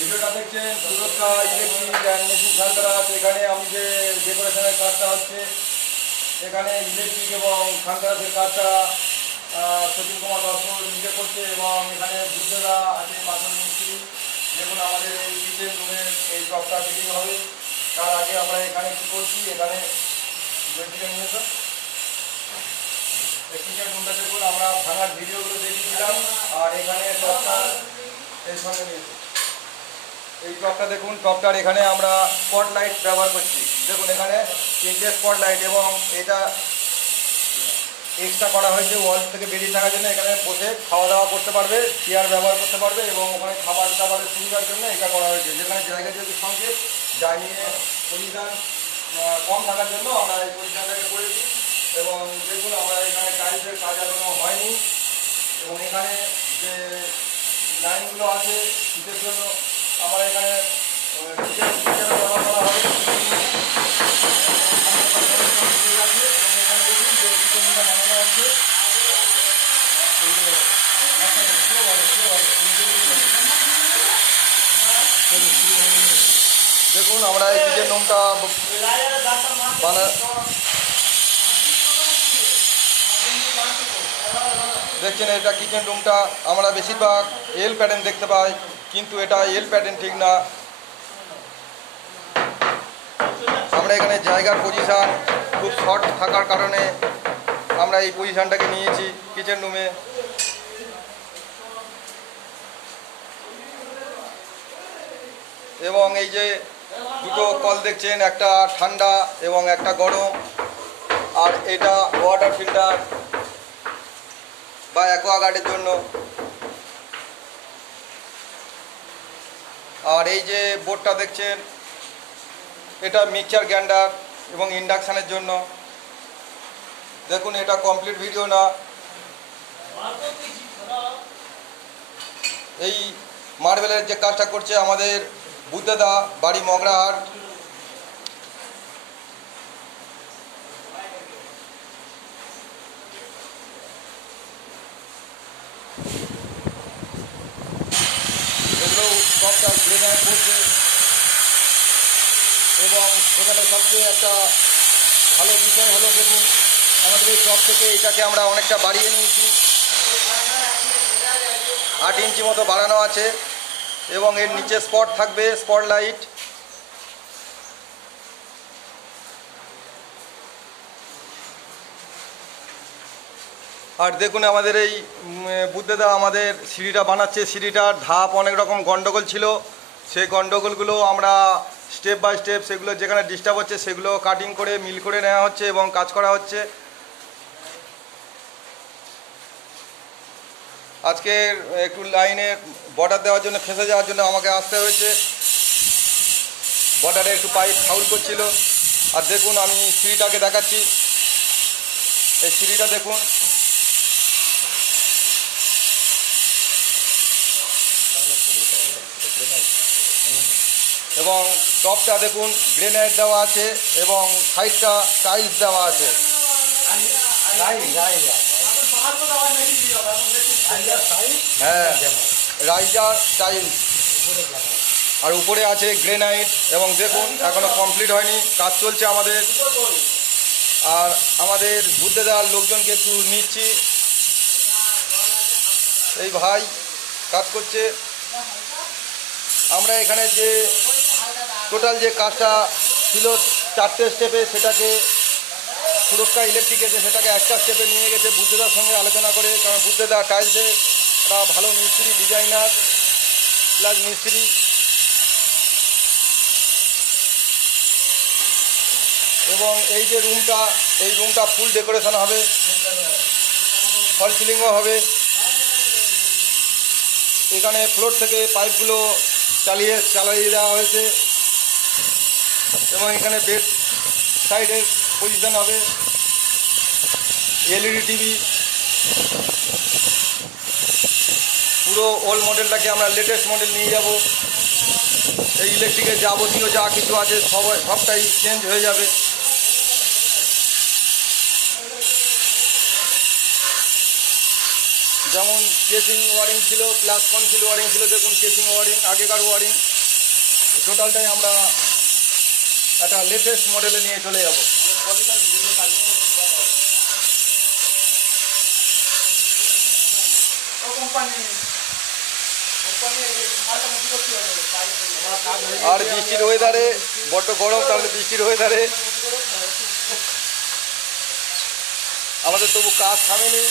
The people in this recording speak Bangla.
ভিডিওটা দেখছেন সুরক্ষা ইলেকট্রিক অ্যান্ড মেশিন খানতলাস। এখানে আমি যে ডেকোরেশনের কাজটা হচ্ছে, এখানে ইলেকট্রিক এবং খানতলাসের কাজটা সতীন কুমার দত্ত নিজে করছে এবং এখানে বুদ্ধরা আছে পাথর মিস্ত্রি। দেখুন আমাদের এই কিচেন রুমের এই টপটা ফিটিং হবে। তার আগে আমরা এখানে কী করছি, এখানে কিচেন রুমটা দেখুন আমরা ভাঙার ভিডিওগুলো দেখিয়েছিলাম। আর এখানে টপটা এই সঙ্গে নিয়েছি। এই টপটা দেখুন, টপটার এখানে আমরা স্পট লাইট ব্যবহার করছি। দেখুন এখানে 3টে স্পট লাইট এবং এটা এক্সট্রা করা হয়েছে ওয়াল থেকে বেরিয়ে থাকার জন্য। এখানে বসে খাওয়া দাওয়া করতে পারবে, চেয়ার ব্যবহার করতে পারবে এবং ওখানে খাবার দাবারের সুবিধার জন্য এটা করা হয়েছে। যেখানে জায়গা যেহেতু সংক্ষেপ, ডাইনিংয়ে পজিশন কম থাকার জন্য আমরা এই পজিশনটাকে করেছি। এবং দেখুন আমরা এখানে টাইলসের কাজ এখনো হয়নি এবং এখানে যে লাইনগুলো আছে শীতের জন্য আমরা এখানে ব্যবহার করা হবে। দেখুন আমরা এই কিচেন রুমটা দেখছেন। এটা কিচেন রুমটা আমরা বেশিরভাগ এল প্যাটার্ন দেখতে পাই, কিন্তু এটা এল প্যাটার্ন ঠিক না। আমরা এখানে জায়গার পজিশান খুব শর্ট থাকার কারণে আমরা এই পজিশানটাকে নিয়েছি কিচেন রুমে। এবং এই যে দুটো কল দেখছেন, একটা ঠান্ডা এবং একটা গরম। আর এটা ওয়াটার ফিল্টার বা অ্যাকোয়াগার্ডের জন্য। আর এই যে বোর্ডটা দেখছেন, এটা মিক্সচার গ্রাইন্ডার এবং ইন্ডাকশানের জন্য। দেখুন এটা কমপ্লিট ভিডিও না। এই মার্বেলের যে কাজটা করছে আমাদের বুদ্ধদা, বাড়ি মগরাহাট। এগুলো সবটা গ্রেনাইট করছে এবং এখানে সবচেয়ে একটা ভালো বিষয় হলো দেখুন আমাদের এই টপ থেকে এটাকে আমরা অনেকটা বাড়িয়ে নিয়েছি। 8 ইঞ্চি মতো বাড়ানো আছে এবং এর নিচে স্পট থাকবে, স্পট লাইট। আর দেখুন আমাদের এই বুদ্ধদা আমাদের সিঁড়িটা বানাচ্ছে। সিঁড়িটার ধাপ অনেক রকম গন্ডগোল ছিল, সেই গন্ডগোলগুলো আমরা স্টেপ বাই স্টেপ সেগুলো যেখানে ডিস্টার্ব হচ্ছে সেগুলো কাটিং করে মিল করে নেওয়া হচ্ছে এবং কাজ করা হচ্ছে। আজকে একটু লাইনে বর্ডার দেওয়ার জন্য, ফেঁসে যাওয়ার জন্য আমাকে আসতে হয়েছে। বর্ডারে একটু পাইপ ফাউল করছিল। আর দেখুন আমি সিঁড়িটাকে দেখাচ্ছি। এই সিঁড়িটা দেখুন, এবং টপটা দেখুন গ্রেনাইট দেওয়া আছে এবং সাইডটা টাইলস দেওয়া আছে। হ্যাঁ, রাইজার টাইলস। আর উপরে আছে গ্রেনাইট। এবং দেখুন এখনো কমপ্লিট হয়নি, কাজ চলছে আমাদের। আর আমাদের বুদ্ধদার লোকজনকে একটু নিচ্ছি। এই ভাই কাজ করছে। আমরা এখানে যে টোটাল যে কাজটা ছিল 4টে স্টেপে, সেটাকে সুরক্ষা ইলেকট্রিক এসে সেটাকে একটা স্টেপে নিয়ে গেছে বুদ্ধদার সঙ্গে আলোচনা করে। কারণ বুদ্ধদা টাইলসে একটা ভালো মিস্ত্রি, ডিজাইনার প্লাস মিস্ত্রি। এবং এই যে রুমটা, এই রুমটা ফুল ডেকোরেশন হবে, ফল সিলিংও হবে। এখানে ফ্লোর থেকে পাইপগুলো চালিয়ে দেওয়া হয়েছে এবং এখানে বেড সাইডের পজিশন হবে। এলইডি টিভি, পুরো ওল্ড মডেলটাকে আমরা লেটেস্ট মডেল নিয়ে যাব। এই ইলেকট্রিকের যাবতীয় যা কিছু আছে সবটাই চেঞ্জ হয়ে যাবে। যেমন কেসিং ওয়ারিং ছিল, প্লাস কনসিল ওয়ারিং ছিল, দেখুন কেসিং ওয়ারিং আগেকার ওয়ারিং টোটালটাই আমরা একটা লেটেস্ট মডেলে নিয়ে চলে যাব। আর বৃষ্টির ওয়েদারে বড্ড গরম, তাহলে বৃষ্টির ওয়েদারে আমাদের তবু কাজ থামেনি।